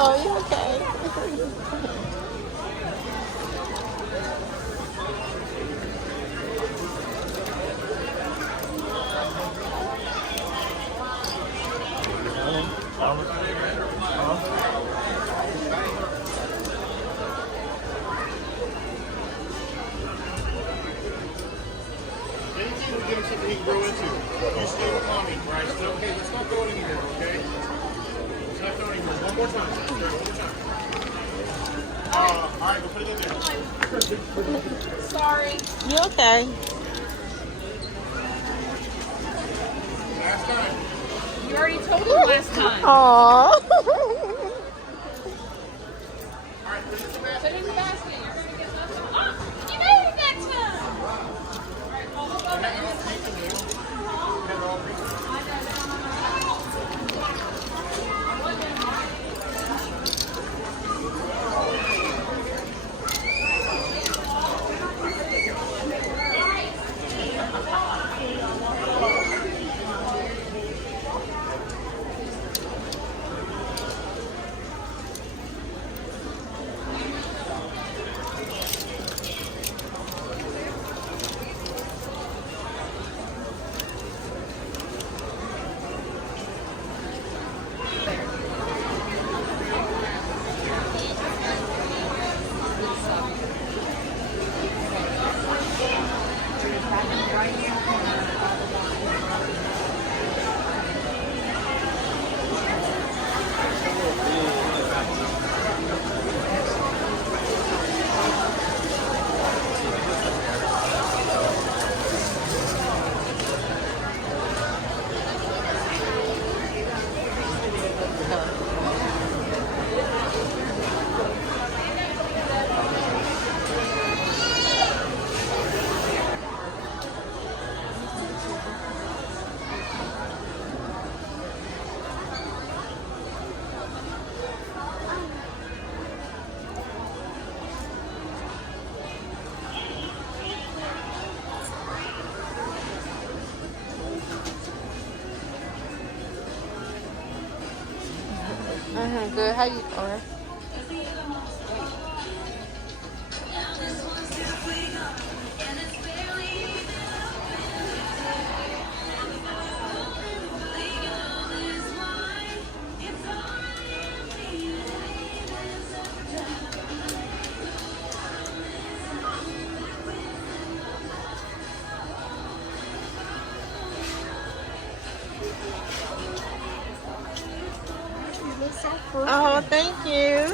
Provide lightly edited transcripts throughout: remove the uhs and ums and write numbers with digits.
Oh, you okay? Anything will give him something he can grow into. You stay with mommy, right? Okay, let's not go anymore, okay? Let's not go anymore. One more time. One more time. Alright, we'll put it in there. Sorry. You okay? Last time. You already told him last time. Aww. Alright, put it in the basket. Put it in the basket. You're going to get nothing. Ah! You made it that time! Alright, well, we'll go back in the Good. How you doing? Oh, thank you.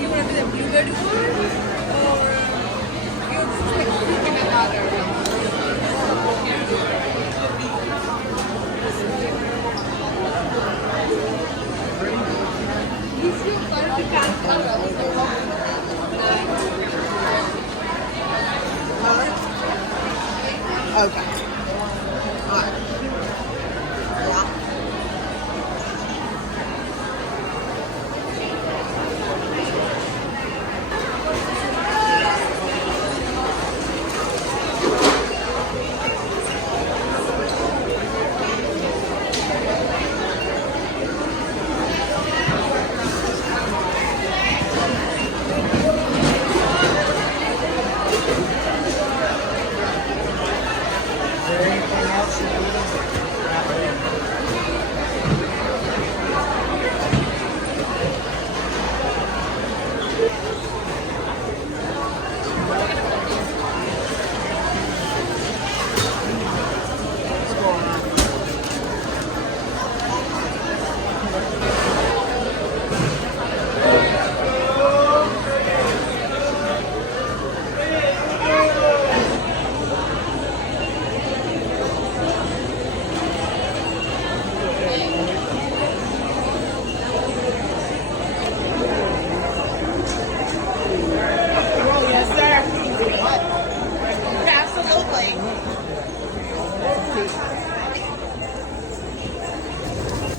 you want to do the blueberry one or you just like picking another? Okay. All right. Yeah.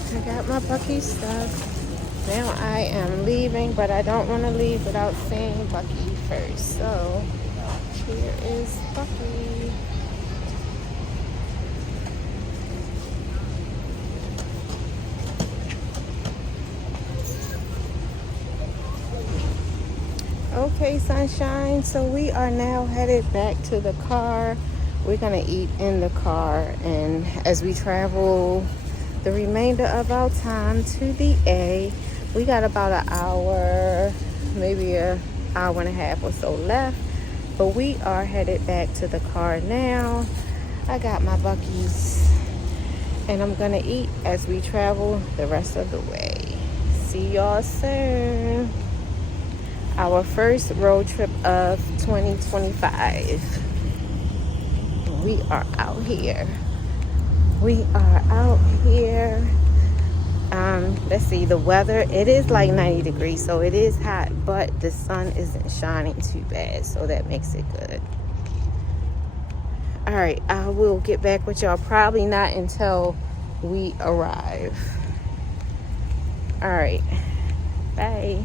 I got my Buc-ee stuff. Now I am leaving, but I don't want to leave without seeing Buc-ee first. So here is Buc-ee. Okay, sunshine. So we are now headed back to the car. We're gonna eat in the car, and as we travel the remainder of our time to the A, we got about an hour, maybe an hour and a half or so left, but we are headed back to the car now. I got my Buc-ee's, and I'm gonna eat as we travel the rest of the way. See y'all soon. Our first road trip of 2025. We are out here. We are out here. Let's see, the weather, it is like 90 degrees, so it is hot, but the sun isn't shining too bad, so that makes it good. All right, I will get back with y'all probably not until we arrive. All right, bye.